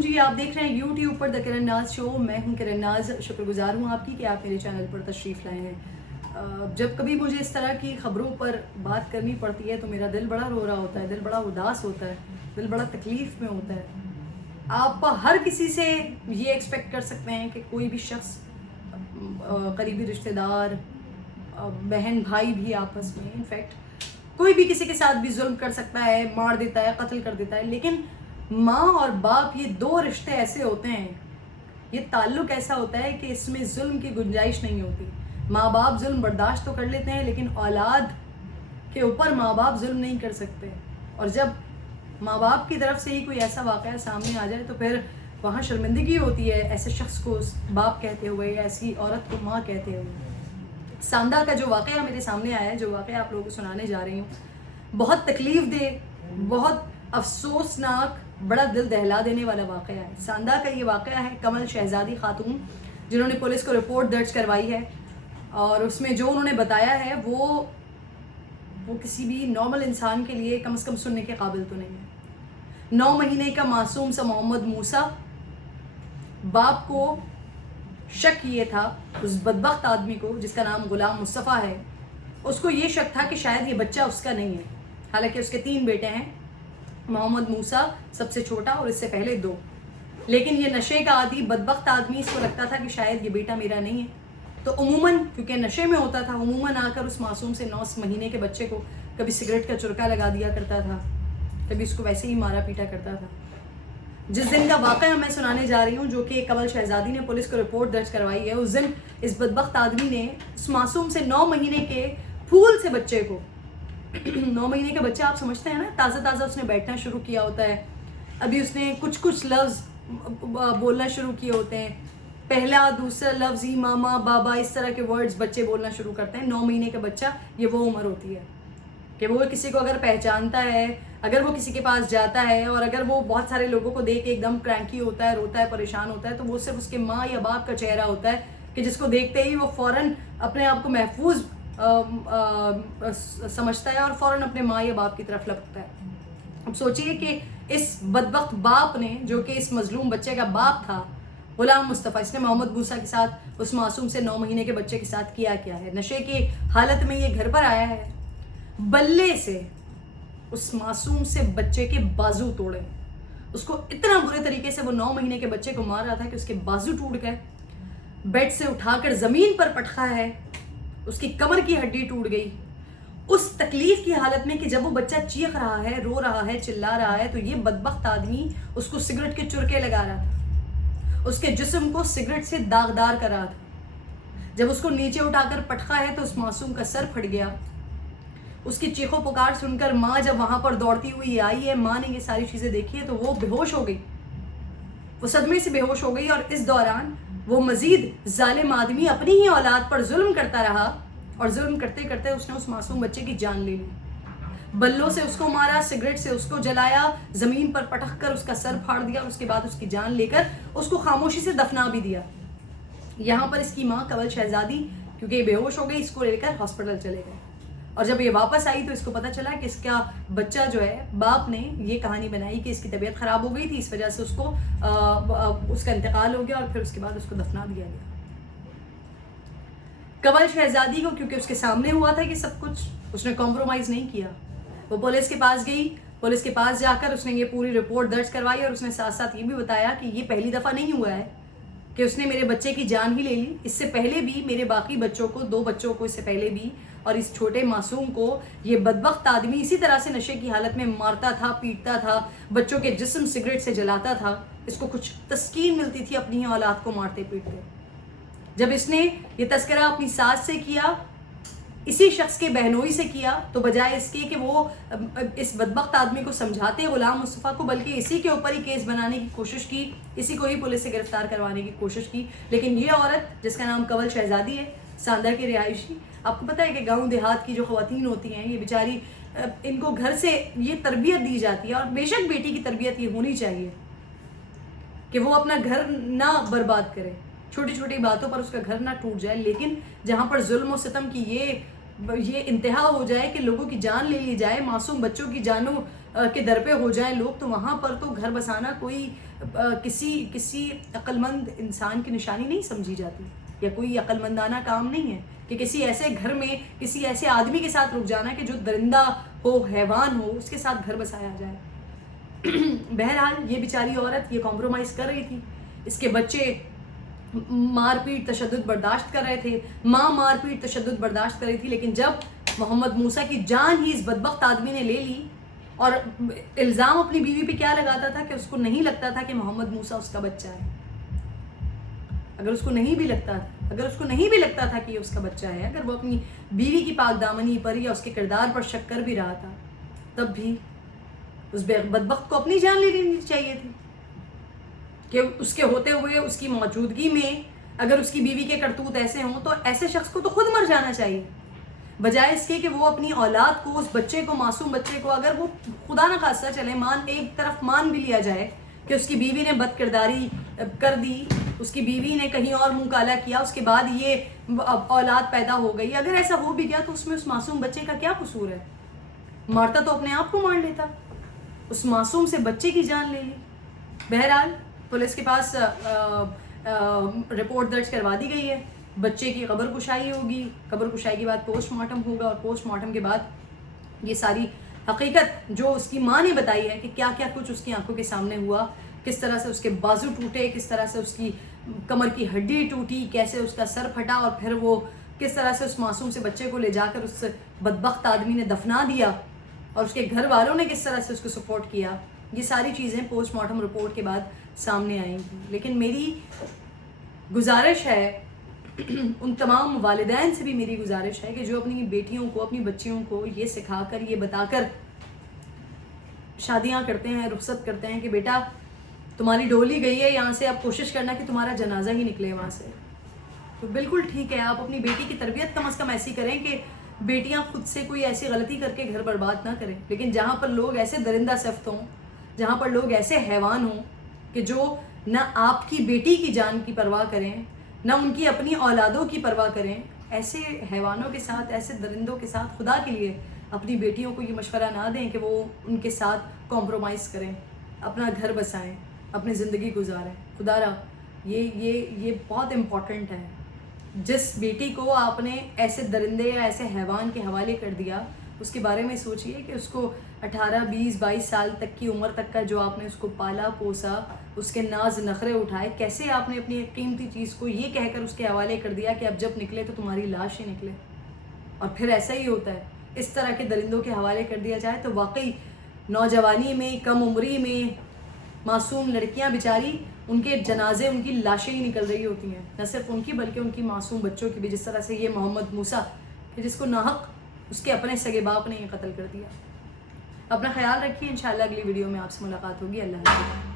वालेकुम जी, आप देख रहे हैं यूट्यूब पर द किरण नाज शो। मैं हूं किरण नाज। शुक्रगुजार हूं आपकी कि आप मेरे चैनल पर तशरीफ़ लाए हैं। जब कभी मुझे इस तरह की ख़बरों पर बात करनी पड़ती है तो मेरा दिल बड़ा रो रहा होता है, दिल बड़ा उदास होता है, दिल बड़ा तकलीफ़ में होता है। आप हर किसी से ये एक्सपेक्ट कर सकते हैं कि कोई भी शख्स, करीबी रिश्तेदार, बहन भाई भी आपस में, इनफैक्ट कोई भी किसी के साथ भी जुल्म कर सकता है, मार देता है, कत्ल कर देता है। लेकिन माँ और बाप, ये दो रिश्ते ऐसे होते हैं, ये ताल्लुक़ ऐसा होता है कि इसमें जुल्म की गुंजाइश नहीं होती। माँ बाप जुल्म बर्दाश्त तो कर लेते हैं, लेकिन औलाद के ऊपर माँ बाप जुल्म नहीं कर सकते। और जब माँ बाप की तरफ से ही कोई ऐसा वाक़या सामने आ जाए तो फिर वहाँ शर्मिंदगी होती है ऐसे शख्स को बाप कहते हुए या ऐसी औरत को माँ कहते हुए। सांदा का जो वाक़या मेरे सामने आया है, जो वाक़या आप लोगों को सुनाने जा रही हूँ, बहुत तकलीफ़ दे, बहुत अफसोसनाक, बड़ा दिल दहला देने वाला वाक़या है। सांदा का ये वाक़या है कमल शहज़ादी खातून, जिन्होंने पुलिस को रिपोर्ट दर्ज करवाई है, और उसमें जो उन्होंने बताया है वो किसी भी नॉर्मल इंसान के लिए कम से कम सुनने के काबिल तो नहीं है। 9 महीने का मासूम सा मोहम्मद मूसा, बाप को शक ये था, उस बदबख्त आदमी को जिसका नाम गुलाम मुस्तफ़ा है, उसको ये शक था कि शायद ये बच्चा उसका नहीं है। हालांकि उसके 3 बेटे हैं, मोहम्मद मूसा सबसे छोटा और इससे पहले 2। लेकिन ये नशे का आदि बदबख्त आदमी, इसको लगता था कि शायद ये बेटा मेरा नहीं है। तो उमूमन, क्योंकि नशे में होता था, उमूमन आकर उस मासूम से 9 महीने के बच्चे को कभी सिगरेट का चुरका लगा दिया करता था, कभी उसको वैसे ही मारा पीटा करता था। जिस दिन का वाक़या मैं सुनाने जा रही हूँ, जो कि कमल शहज़ादी ने पुलिस को रिपोर्ट दर्ज करवाई है, उस दिन इस बदबख्त आदमी ने उस मासूम से 9 महीने के फूल से बच्चे को 9 महीने का बच्चा, आप समझते हैं ना, ताज़ा ताज़ा उसने बैठना शुरू किया होता है, अभी उसने कुछ लफ्ज़ बोलना शुरू किए होते हैं, पहला दूसरा लफ्ज़ ही मामा बाबा, इस तरह के वर्ड्स बच्चे बोलना शुरू करते हैं। 9 महीने का बच्चा, ये वो उम्र होती है कि वो किसी को अगर पहचानता है, अगर वो किसी के पास जाता है, और अगर वो बहुत सारे लोगों को देख के एकदम क्रैंकी होता है, रोता है, परेशान होता है, तो वो सिर्फ उसके माँ या बाप का चेहरा होता है कि जिसको देखते ही वो फ़ौरन अपने आप को महफूज समझता है और फ़ौरन अपने माँ या बाप की तरफ लपकता है। अब सोचिए कि इस बदबख्त बाप ने, जो कि इस मजलूम बच्चे का बाप था, गुलाम मुस्तफ़ा, इसने मोहम्मद मूसा के साथ, उस मासूम से 9 महीने के बच्चे के साथ किया क्या है। नशे की हालत में ये घर पर आया है, बल्ले से उस मासूम से बच्चे के बाजू तोड़े, उसको इतना बुरे तरीके से वो 9 महीने के बच्चे को मार रहा था कि उसके बाजू टूट गए, बेड से उठाकर ज़मीन पर पटका है, उसकी कमर की हड्डी टूट गई। उस तकलीफ की हालत में कि जब वो बच्चा चीख रहा है, रो रहा है, चिल्ला रहा है, तो ये बदबख्त आदमी उसको सिगरेट के चुरके लगा रहा था, उसके जिस्म को सिगरेट से दागदार कर रहा था। जब उसको नीचे उठाकर पटका है तो उस मासूम का सर फट गया। उसकी चीखों पुकार सुनकर माँ जब वहाँ पर दौड़ती हुई आई है, माँ ने ये सारी चीज़ें देखी है, तो वो बेहोश हो गई, वो सदमे से बेहोश हो गई। और इस दौरान वो मज़ीद जालिम आदमी अपनी ही औलाद पर जुल्म करता रहा, और जुल्म करते करते उसने उस मासूम बच्चे की जान ले ली। बल्लों से उसको मारा, सिगरेट से उसको जलाया, ज़मीन पर पटक कर उसका सर फाड़ दिया, और उसके बाद उसकी जान लेकर उसको खामोशी से दफना भी दिया। यहाँ पर इसकी माँ कमल शहज़ादी, क्योंकि ये बेहोश हो गई, इसको लेकर हॉस्पिटल चले गए। और जब ये वापस आई तो इसको पता चला कि इसका बच्चा जो है, बाप ने ये कहानी बनाई कि इसकी तबीयत ख़राब हो गई थी, इस वजह से उसको उसका इंतकाल हो गया, और फिर उसके बाद उसको दफना दिया गया। कमल शहज़ादी को, क्योंकि उसके सामने हुआ था कि सब कुछ, उसने कॉम्प्रोमाइज़ नहीं किया। वो पुलिस के पास गई, पुलिस के पास जाकर उसने ये पूरी रिपोर्ट दर्ज करवाई, और उसने साथ साथ ये भी बताया कि ये पहली दफ़ा नहीं हुआ है कि उसने मेरे बच्चे की जान ही ले ली। इससे पहले भी मेरे बाकी बच्चों को, 2 बच्चों को इससे पहले भी, और इस छोटे मासूम को ये बदबख्त आदमी इसी तरह से नशे की हालत में मारता था, पीटता था, बच्चों के जिस्म सिगरेट से जलाता था। इसको कुछ तस्कीन मिलती थी अपनी ही औलाद को मारते पीटते। जब इसने ये तस्करा अपनी सास से किया, इसी शख्स के बहनोई से किया, तो बजाय इसके कि वो इस बदबख्त आदमी को समझाते गुलाम मुस्तफ़ा को, बल्कि इसी के ऊपर ही केस बनाने की कोशिश की, इसी को ही पुलिस से गिरफ्तार करवाने की कोशिश की। लेकिन ये औरत, जिसका नाम कमल शहज़ादी है, सांदा की रिहायशी, आपको पता है कि गांव देहात की जो ख़वातीन होती हैं, ये बेचारी, इनको घर से ये तरबियत दी जाती है, और बेशक बेटी की तरबियत ये होनी चाहिए कि वो अपना घर ना बर्बाद करे, छोटी छोटी बातों पर उसका घर ना टूट जाए। लेकिन जहाँ पर जुल्म और सितम की ये इंतहा हो जाए कि लोगों की जान ले ली जाए, मासूम बच्चों की जानों کے در پہ ہو جائیں لوگ، تو وہاں پر تو گھر بسانا کوئی کسی عقل مند انسان کی نشانی نہیں سمجھی جاتی، یا کوئی عقل مندانہ کام نہیں ہے کہ کسی ایسے گھر میں کسی ایسے آدمی کے ساتھ رک جانا کہ جو درندہ ہو، حیوان ہو، اس کے ساتھ گھر بسایا جائے۔ بہرحال یہ بیچاری عورت یہ کمپرومائز کر رہی تھی، اس کے بچے مار پیٹ تشدد برداشت کر رہے تھے، ماں مار پیٹ تشدد برداشت کر رہی تھی، لیکن جب محمد موسیٰ کی جان ہی اس بدبخت آدمی نے لے لی، اور الزام اپنی بیوی پہ کیا لگاتا تھا کہ اس کو نہیں لگتا تھا کہ محمد موسیٰ اس کا بچہ ہے۔ اگر اس کو نہیں بھی لگتا تھا کہ یہ اس کا بچہ ہے، اگر وہ اپنی بیوی کی پاک دامنی پر یا اس کے کردار پر شک کر بھی رہا تھا، تب بھی اس بدبخت کو اپنی جان لے لینی چاہیے تھی کہ اس کے ہوتے ہوئے، اس کی موجودگی میں اگر اس کی بیوی کے کرتوت ایسے ہوں تو ایسے شخص کو تو خود مر جانا چاہیے، بجائے اس کے کہ وہ اپنی اولاد کو، اس بچے کو، معصوم بچے کو، اگر وہ خدا نہ خواستہ چلے ایک طرف مان بھی لیا جائے کہ اس کی بیوی نے بد کرداری کر دی، اس کی بیوی نے کہیں اور منہ کالا کیا، اس کے بعد یہ اولاد پیدا ہو گئی، اگر ایسا ہو بھی گیا تو اس میں اس معصوم بچے کا کیا قصور ہے؟ مارتا تو اپنے آپ کو مار لیتا، اس معصوم سے بچے کی جان لے لی۔ بہرحال پولیس کے پاس رپورٹ درج کروا دی گئی ہے، بچے کی قبر کشائی ہوگی، قبر کشائی کے بعد پوسٹ مارٹم ہوگا، اور پوسٹ مارٹم کے بعد یہ ساری حقیقت جو اس کی ماں نے بتائی ہے کہ کیا کیا کچھ اس کی آنکھوں کے سامنے ہوا، کس طرح سے اس کے بازو ٹوٹے، کس طرح سے اس کی کمر کی ہڈی ٹوٹی، کیسے اس کا سر پھٹا، اور پھر وہ کس طرح سے اس معصوم سے بچے کو لے جا کر اس بدبخت آدمی نے دفنا دیا، اور اس کے گھر والوں نے کس طرح سے اس کو سپورٹ کیا، یہ ساری چیزیں پوسٹ مارٹم رپورٹ کے بعد سامنے آئیں گی۔ لیکن میری گزارش ہے، ان تمام والدین سے بھی میری گزارش ہے کہ جو اپنی بیٹیوں کو، اپنی بچیوں کو یہ سکھا کر، یہ بتا کر شادیاں کرتے ہیں، رخصت کرتے ہیں کہ بیٹا تمہاری ڈولی گئی ہے یہاں سے، اب کوشش کرنا کہ تمہارا جنازہ ہی نکلے وہاں سے، تو بالکل ٹھیک ہے، آپ اپنی بیٹی کی تربیت کم از کم ایسی کریں کہ بیٹیاں خود سے کوئی ایسی غلطی کر کے گھر برباد نہ کریں۔ لیکن جہاں پر لوگ ایسے درندہ صفت ہوں، جہاں پر لوگ ایسے حیوان ہوں کہ جو نہ آپ کی بیٹی کی جان کی پرواہ کریں، نہ ان کی اپنی اولادوں کی پرواہ کریں، ایسے حیوانوں کے ساتھ، ایسے درندوں کے ساتھ خدا کے لیے اپنی بیٹیوں کو یہ مشورہ نہ دیں کہ وہ ان کے ساتھ کمپرومائز کریں، اپنا گھر بسائیں، اپنی زندگی گزاریں۔ خدا را یہ بہت امپورٹنٹ ہے۔ جس بیٹی کو آپ نے ایسے درندے یا ایسے حیوان کے حوالے کر دیا، اس کے بارے میں سوچئے کہ اس کو 18، 20، 22 سال تک کی عمر تک کا جو آپ نے اس کو پالا پوسا، اس کے ناز نخرے اٹھائے، کیسے آپ نے اپنی ایک قیمتی چیز کو یہ کہہ کر اس کے حوالے کر دیا کہ اب جب نکلے تو تمہاری لاش ہی نکلے، اور پھر ایسا ہی ہوتا ہے۔ اس طرح کے درندوں کے حوالے کر دیا جائے تو واقعی نوجوانی میں، کم عمری میں معصوم لڑکیاں بیچاری، ان کے جنازے، ان کی لاشیں ہی نکل رہی ہوتی ہیں، نہ صرف ان کی بلکہ ان کی معصوم بچوں کی بھی، جس طرح سے یہ محمد موسیٰ کہ جس کو ناحق اس کے اپنے سگے باپ نے یہ قتل کر دیا۔ اپنا خیال رکھیے، انشاءاللہ اگلی ویڈیو میں آپ سے ملاقات ہوگی۔ اللہ حافظ۔